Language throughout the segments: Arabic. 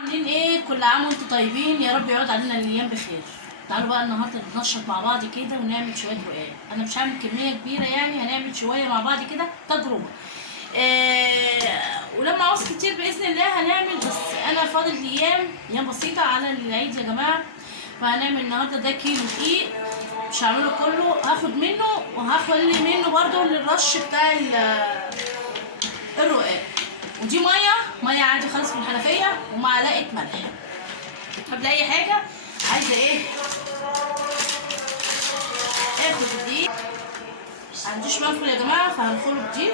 عاملين ايه؟ كل عام وانتم طيبين، يا رب يعود علينا الايام بخير. تعالوا بقى النهارده نتنشط مع بعض كده ونعمل شويه رقاق. انا مش هعمل كميه كبيره يعني، هنعمل شويه مع بعض كده تجربه. ولما عاوز كتير باذن الله هنعمل، بس انا فاضل ايام بسيطه على العيد يا جماعه. فهنعمل النهارده ده كيلو دقيق، مش هعمله كله، هاخد منه وهخلي منه برده للرش بتاع الرقاق. ودي ميه عادي خالص من الحنفيه ومعلقه ملح. قبل اي حاجه عايزه ايه؟ اخد الدقيق، عنديش منخل يا جماعه فهنخله بدي.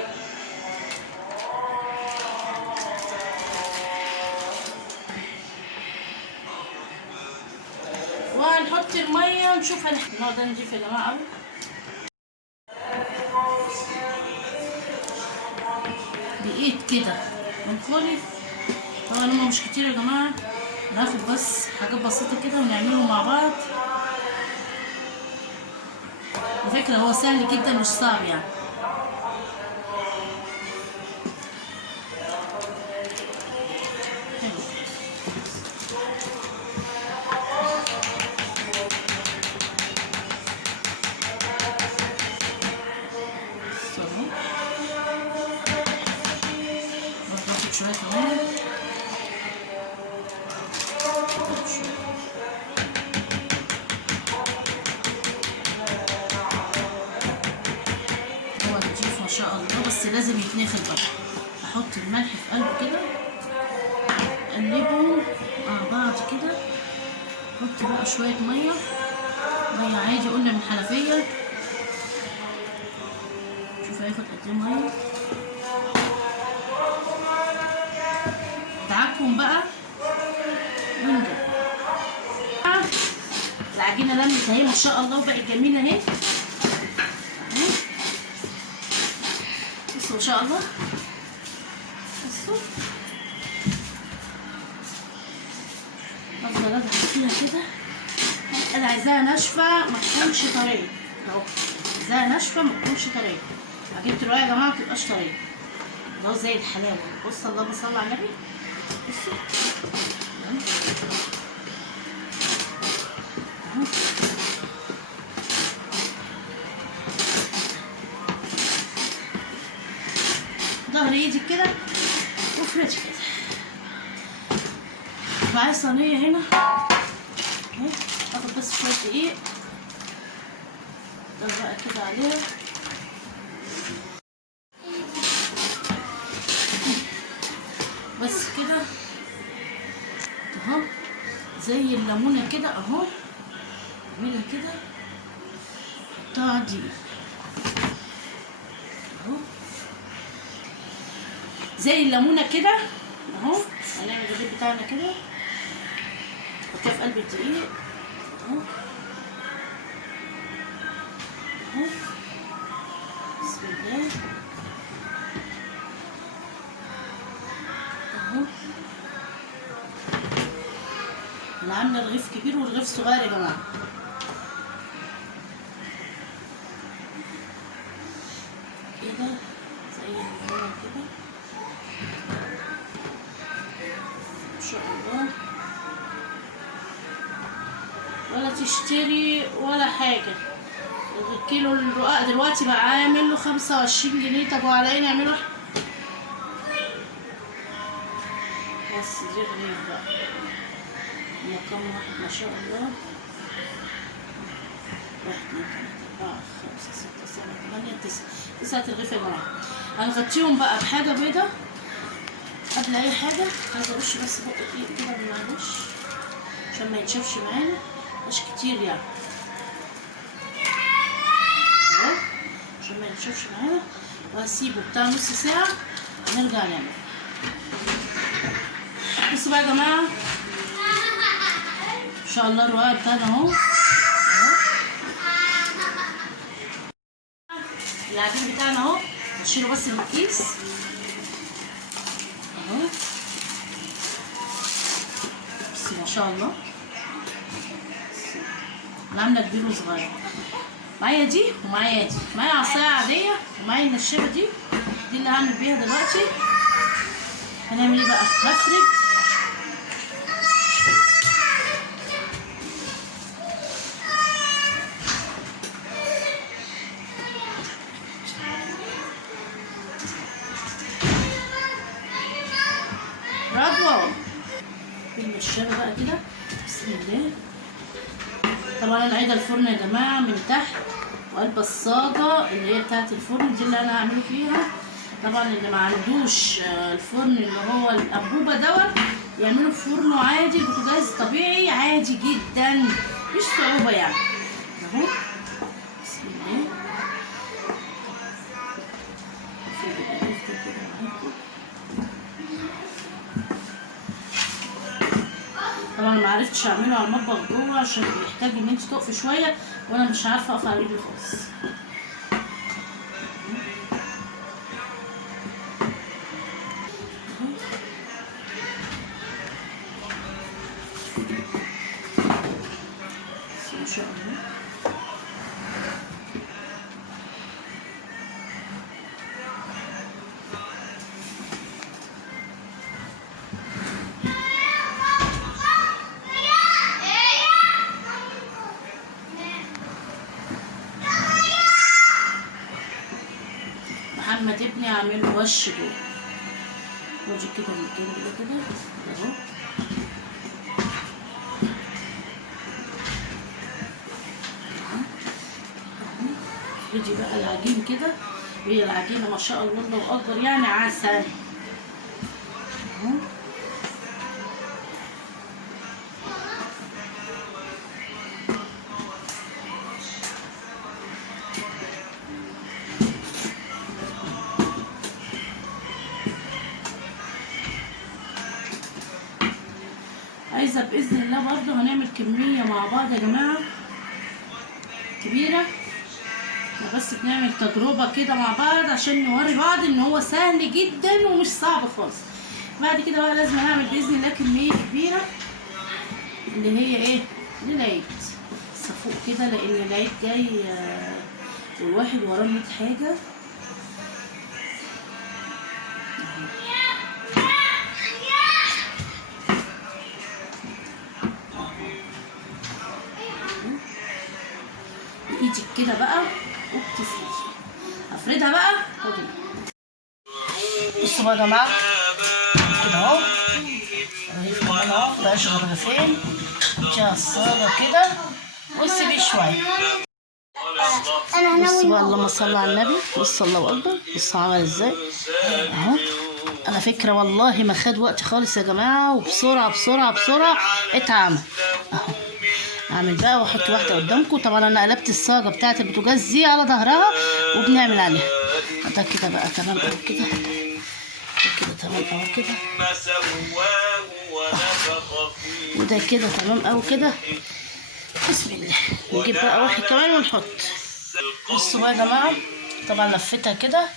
وهنحط الميه نشوف النوع ده نضيف يا جماعه قوي. بايد كده منخلي. طبعا هما مش كتير يا جماعه، ناخد بس حاجات بسيطه كده ونعملهم مع بعض. الفكره هو سهل جدا مش صعب يعني. شوية كمان هو نضيف ما شاء الله، بس لازم يتنخل بقى. احط الملح في قلبه كده، اقلبهم مع بعض كده. احط بقى شوية مية عادي قلنا من الحنفية. شوف هياخد قد ايه مية. دعكهم بقى ونجد. العجينه لمت اهي ما شاء الله وبقت جميله اهي. بصوا ما شاء الله، بصوا افضل ادعك فيها كده. انا عايزاها ناشفه ما تكونش طريه اهو، عايزاها ناشفه ما تكونش طريه. عجينه الرقاق يا جماعه ما تبقاش طريه، ده زي الحلاوه. بص اللهم صل على النبي. بصوا ظهر ايدك كده وافردي كده. معايا صينيه هنا اهي، اخد بس شويه دقيق ده بقى كده عليها. بس كده اهو زي الليمونه كده اهو، اعملها كده حطها على الدقيق اهو زي الليمونه كده اهو. هنعمل الرغيف بتاعنا كده، نحطها في قلب الدقيق اهو اهو. بسم الله اهو. انا عامله رغيف كبير ورغيف صغير يا جماعه. كده زي الليمونه كده ان شاء الله. ولا تشتري ولا حاجه. الكيلو الرقاق دلوقتي بقى عامل له 25 جنيه. طب وعلى ايه نعمله؟ بس دي رغيف بقى كم واحد ما شاء الله. 1 2 3 4 5 6 7 8 9 رغيف يا جماعه. هنغطيهم بقى بحاجه بيضه. قبل اي حاجه عايزه ارش بس بق دقيق كده معلش عشان ما ينشفش معانا، مش كتير يعني اهو عشان ما ينشفش معانا. وهسيبه بتاع نص ساعه ونرجع نعمل. بصوا بقى يا جماعه ان شاء الله الرقاق بتاعنا اهو. العجين بتاعنا اهو، نشيله بس من الكيس اهو. بس ما شاء الله انا عامله كبير وصغير. معايا دي ومعايا دي، معايا عصايه عاديه ومعايا النشابه دي اللي هعمل بيها دلوقتي. هنعمل ايه بقى؟ هفرد رضوى بالنشابه بقى كده. بسم الله. طبعا انا عايده الفرن يا جماعه من تحت، وقلب الصاجه اللي هي بتاعه الفرن دي اللي انا هعمله فيها. طبعا اللي ما عندوش الفرن اللي هو الانبوبه دوت يعمله في فرنه عادي، بوتاجاز طبيعي عادي جدا، مش صعوبه يعني. اهو بسم الله. طبعا ما عرفتش اعمله على المطبخ جوه عشان بيحتاج ان انت تقفي شويه، وانا مش عارفه اقف على رجلي خالص. ان شاء الله. محمد ابني عامل له وش جوه، واجي كده من الجنب كده اهو. ادي بقى العجين كده، هي العجينه ما شاء الله الله اكبر يعني عسل اهو. عايزه باذن الله برضه هنعمل كميه مع بعض يا جماعه كبيره، بس بنعمل تجربه كده مع بعض عشان نوري بعض ان هو سهل جدا ومش صعب خالص. بعد كده بقى لازم نعمل باذن الله كميه كبيره اللي هي ايه للعيد صفوق كده، لان العيد جاي والواحد وراه 100 حاجه. بايدك كده بقى وبتفردي، افردها بقى خدي. بصوا بقى يا جماعه كده اهو، الرغيف كمان اهو مبقاش غير رغيفين، اديها الصاجه كده وسيبيه شويه. بصوا بقى اللهم صل على النبي، بصوا الله اكبر، بصوا عمل ازاي اهو. على فكره والله ما خد وقت خالص يا جماعه، وبسرعه بسرعه بسرعه اتعمل اهو. اعمل بقى واحط واحده قدامكم. طبعا انا قلبت الصاجه بتاعه البوتاجاز دي على ظهرها وبنعمل عليها. ده كده بقى تمام قوي كده، كده تمام قوي كده، وده كده تمام قوي كده. بسم الله. نجيب بقى واحد كمان ونحط. بصوا بقى يا جماعه، طبعا لفتها كده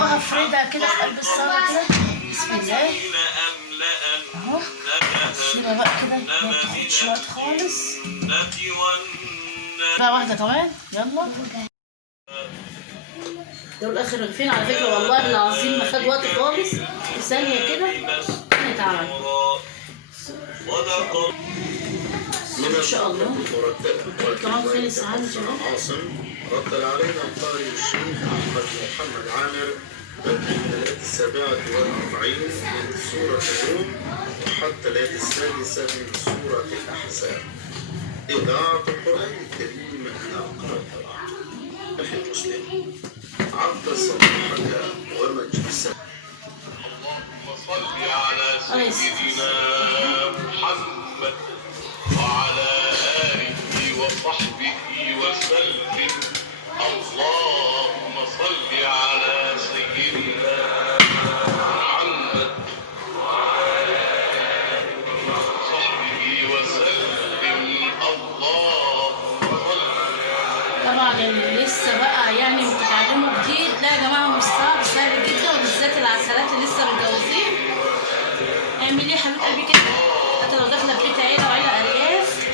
وهفردها كده في قلب الصاجه كده. بسم الله اهو. سيبها بقى كده ما تاخدش وقت خالص. بقى واحده كمان يلا. دول اخر رغيفين على فكره والله العظيم ما خد وقت خالص، في ثانيه كده نتعمل ان شاء الله. كمان خلص عندي عاصم رد علينا القارئ الشيخ احمد محمد عامر بدءا من الآية 47 من سورة الروم وحتى الآية 6 من سورة الأحزاب. إذاعة القرآن الكريم أنا قرأت أخي مسلم عبد صباحك ومجلسك. اللهم صل على سيدنا محمد وعلى آله وصحبه وسلم. اللهم صل على سيدنا محمد وعلى آله وصحبه وسلم. اللهم صل. طبعا اللي لسه بقى يعني بتتعلموا جديد، لا يا جماعه مش صعب، سهل جدا، وبالذات العسلات اللي لسه متجوزين. اعمليه يا حبيبه قلبي كده، حتى لو داخله في بيت عيله وعيله ارياف،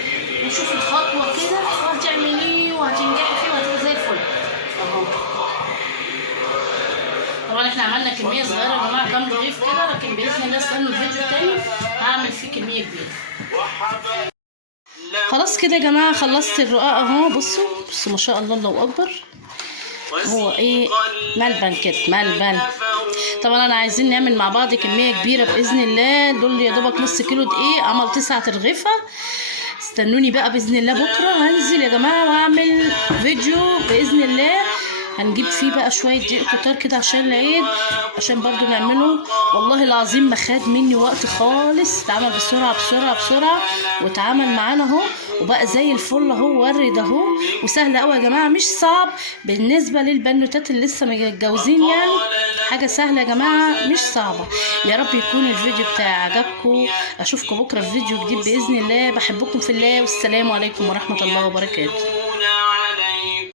وشوفي الخطوه كده وهتعمليه وهتنجحي فيه وهتبقي زي الفل اهو. طبعا احنا عملنا كميه صغيره يا جماعه كام رغيف كده، لكن باذن الله استنوا الفيديو التاني هعمل فيه كميه كبيره. خلاص كده يا جماعه خلصت الرقاق اهو. بصوا بصوا ما شاء الله الله اكبر هو ايه، ملبن كده، ملبن. طبعا انا عايزين نعمل مع بعض كميه كبيره باذن الله. دول يا دوبك نص كيلو دقيق، عمل 9 ترغيفه. استنوني بقى باذن الله، بكره هنزل يا جماعه واعمل فيديو باذن الله. هنجيب فيه بقى شويه دقيق كتار كده عشان العيد، عشان برضو نعمله. والله العظيم ما خد مني وقت خالص، اتعمل بسرعه بسرعه بسرعه واتعمل معانا اهو، وبقى زي الفل اهو، ورد اهو، وسهل قوي يا جماعه، مش صعب بالنسبه للبنوتات اللي لسه متجوزين. يعني حاجه سهله يا جماعه، مش صعبه. يا رب يكون الفيديو بتاعي عجبكم. اشوفكم بكره في فيديو جديد باذن الله. بحبكم في الله، والسلام عليكم ورحمه الله وبركاته.